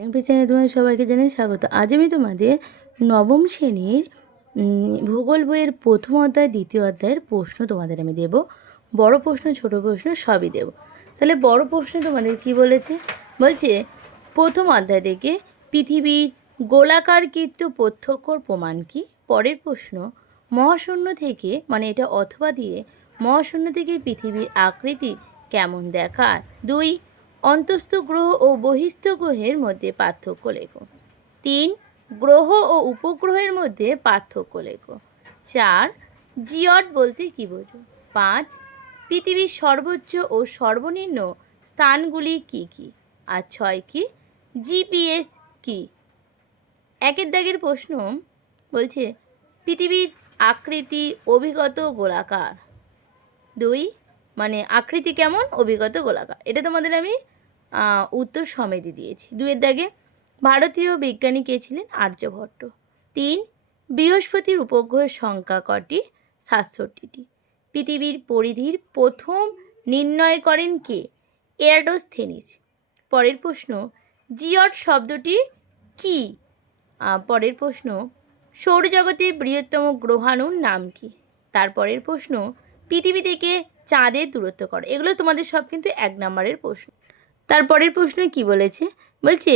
চ্যানেলে তোমাদের সবাইকে জানাই স্বাগত। আজ আমি তোমাদের নবম শ্রেণীর ভূগোল বইয়ের প্রথম অধ্যায় দ্বিতীয় অধ্যায়ের প্রশ্ন তোমাদের আমি দেব। বড় প্রশ্ন ছোট প্রশ্ন সবই দেব। তাহলে বড় প্রশ্নে তোমাদের কি বলেছে, বলছে প্রথম অধ্যায় থেকে পৃথিবীর গোলাকারকৃত প্রত্যক্ষর প্রমাণ কি। পরের প্রশ্ন, মহাশূন্য থেকে মানে এটা অথবা দিয়ে মহাশূন্য থেকে পৃথিবীর আকৃতি কেমন দেখায়। 2, অন্তস্থ গ্রহ ও বহিস্থ গ্রহের মধ্যে পার্থক্য লেখো। 3, গ্রহ ও উপগ্রহের মধ্যে পার্থক্য লেখো। 4, জিওড বলতে কী বোঝো। 5, পৃথিবীর সর্বোচ্চ ও সর্বনিম্ন স্থানগুলি কি কি। আর 6 কি, জিপিএস কি। একের দাগের প্রশ্ন বলছে পৃথিবীর আকৃতি অভিগত গোলাকার। 2, মানে আকৃতি কেমন, অভিগত গোলাকার। এটা তোমাদের আমি উত্তর সমেতে দিয়েছি। 2 দাগে ভারতীয় বিজ্ঞানী কে ছিলেন, আর্যভট্ট। 3, বৃহস্পতির উপগ্রহের সংখ্যা কটি, 67টি। পৃথিবীর পরিধির প্রথম নির্ণয় করেন কে, এরাটোস্থেনিস। পরের প্রশ্ন, জিওড শব্দটি কি। পরের প্রশ্ন, সৌরজগতের বৃহত্তম গ্রহাণুর নাম কি। তারপরের প্রশ্ন, পৃথিবী থেকে চাঁদের দূরত্ব কর। এগুলো তোমাদের সব কিন্তু 1 নম্বরের প্রশ্ন। তারপরের প্রশ্ন কি বলেছে, বলছে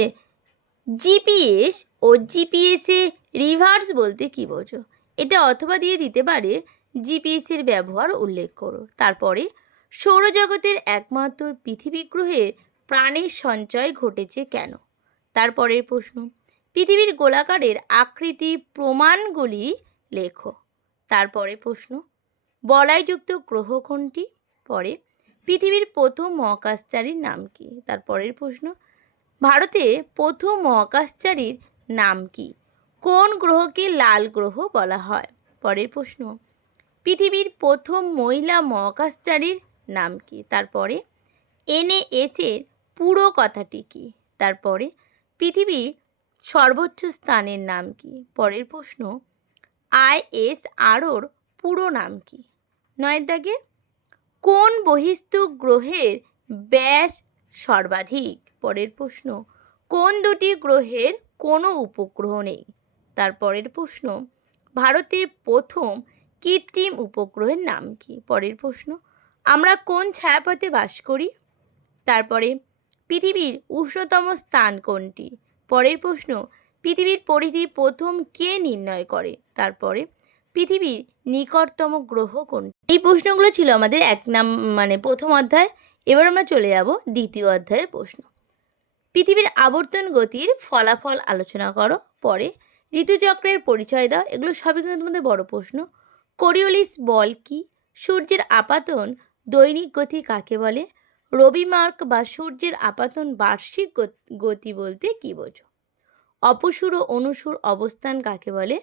জিপিএস ও জিপিএসে রিভার্স বলতে কি বোঝো। এটা অথবা দিয়ে দিতে পারে জিপিএসের ব্যবহার উল্লেখ করো। তারপরে সৌরজগতের একমাত্র পৃথিবী গ্রহের প্রাণের সঞ্চয় ঘটেছে কেন। তারপরের প্রশ্ন, পৃথিবীর গোলাকারের আকৃতি প্রমাণগুলি লেখো। তারপরে প্রশ্ন, বলয়যুক্ত গ্রহ কোনটি। পরে পৃথিবীর প্রথম মহাকাশচারীর নাম কি। তারপরের প্রশ্ন, ভারতে প্রথম মহাকাশচারীর নাম কি। কোন গ্রহকে লাল গ্রহ বলা হয়। পরের প্রশ্ন, পৃথিবীর প্রথম মহিলা মহাকাশচারীর নাম কি। তারপরে এনএএস এর পুরো কথাটি কি। তারপরে পৃথিবীর সর্বোচ্চ স্থানের নাম কি। পরের প্রশ্ন, আইএসআরওর পুরো নাম কি। 9 দাগে কোন বহিস্থ গ্রহের ব্যাস সর্বাধিক। পরের প্রশ্ন, কোন দুটি গ্রহের কোনো উপগ্রহ নেই। তারপরের প্রশ্ন, ভারতের প্রথম কৃত্রিম উপগ্রহের নাম কি। পরের প্রশ্ন, আমরা কোন ছায়াপথে বাস করি। তারপরে পৃথিবীর উষ্ণতম স্থান কোনটি। পরের প্রশ্ন, পৃথিবীর পরিধি প্রথম কে নির্ণয় করে। তারপরে পৃথিবীর নিকটতম গ্রহ কোনটি। এই প্রশ্নগুলো ছিল আমাদের প্রথম অধ্যায়। এবার আমরা চলে যাব দ্বিতীয় অধ্যায়ের প্রশ্ন। পৃথিবীর আবর্তন গতির ফলাফল আলোচনা করো। পরে ঋতুচক্রের পরিচয় দাও। এগুলো সবই কিন্তু তোমাদের বড় প্রশ্ন। কোরিওলিস বল কি। সূর্যের আপাতন দৈনিক গতি কাকে বলে। রবি মার্ক বা সূর্যের আপাতন বার্ষিক গতি বলতে কি বোঝো। অপসূর ও অনুসূর অবস্থান কাকে বলে।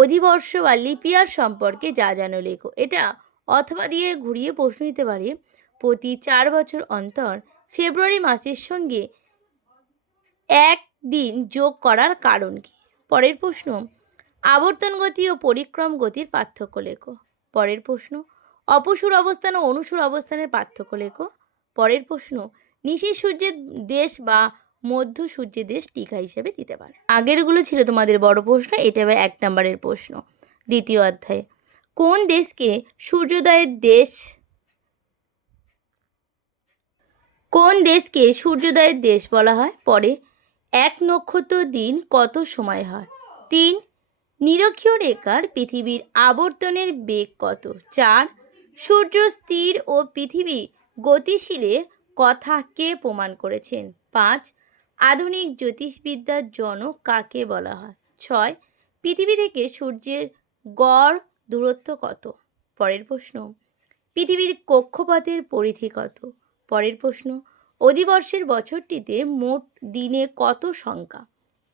অধিবর্ষ বা লিপিয়ার সম্পর্কে যা জানো লেখো। এটা অথবা দিয়ে ঘুরিয়ে প্রশ্ন দিতে পারে প্রতি 4 বছর অন্তর ফেব্রুয়ারি মাসের সঙ্গে 1 দিন যোগ করার কারণ কি। পরের প্রশ্ন, আবর্তন গতি ও পরিক্রম গতির পার্থক্য লেখো। পরের প্রশ্ন, অপসূর অবস্থান ও অনুসূর অবস্থানের পার্থক্য লেখো। পরের প্রশ্ন, নিশির সূর্যের দেশ বা মধ্য সূর্যের দেশ টিকা হিসেবে দিতে পারে। আগেরগুলো ছিল তোমাদের বড় প্রশ্ন, এটা এবার 1 নম্বরের প্রশ্ন। দ্বিতীয় অধ্যায়ে কোন দেশকে সূর্যোদয়ের দেশ বলা হয়। পরে 1 নক্ষত্র দিন কত সময় হয়। 3, নিরক্ষীয় রেখার পৃথিবীর আবর্তনের বেগ কত। 4, সূর্য স্থির ও পৃথিবী গতিশীলের কথা কে প্রমাণ করেছেন। 5, আধুনিক জ্যোতিষবিদ্যার জনক কাকে বলা হয়। 6, পৃথিবী থেকে সূর্যের গড় দূরত্ব কত। পরের প্রশ্ন, পৃথিবীর কক্ষপথের পরিধি কত। পরের প্রশ্ন, অধিবর্ষের বছরটিতে মোট দিনে কত সংখ্যা।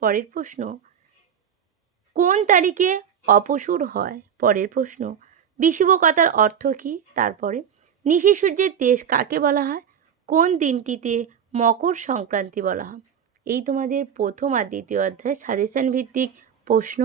পরের প্রশ্ন, কোন তারিখে অপসূর হয়। পরের প্রশ্ন, বিষুবকতার অর্থ কী। তারপরে নিশি সূর্যের দেশ কাকে বলা হয়। কোন দিনটিতে মকর সংক্রান্তি বলা হয়। এই তোমাদের প্রথম আর দ্বিতীয় অধ্যায় সাজেশন ভিত্তিক প্রশ্ন।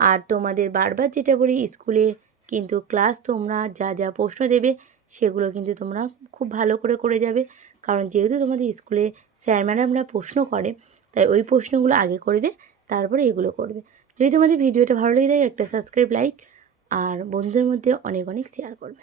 আর তোমাদের বারবার যেটা বলি, স্কুলে কিন্তু ক্লাস তোমরা যা যা প্রশ্ন দেবে সেগুলো কিন্তু তোমরা খুব ভালো করে যাবে। কারণ যেহেতু তোমাদের স্কুলে স্যার ম্যাডামরা প্রশ্ন করে, তাই ওই প্রশ্নগুলো আগে করবে, তারপরে এগুলো করবে। যদি তোমাদের ভিডিওটা ভালো লেগে থাকে একটা সাবস্ক্রাইব, লাইক আর বন্ধুদের মধ্যে অনেক অনেক শেয়ার করবে।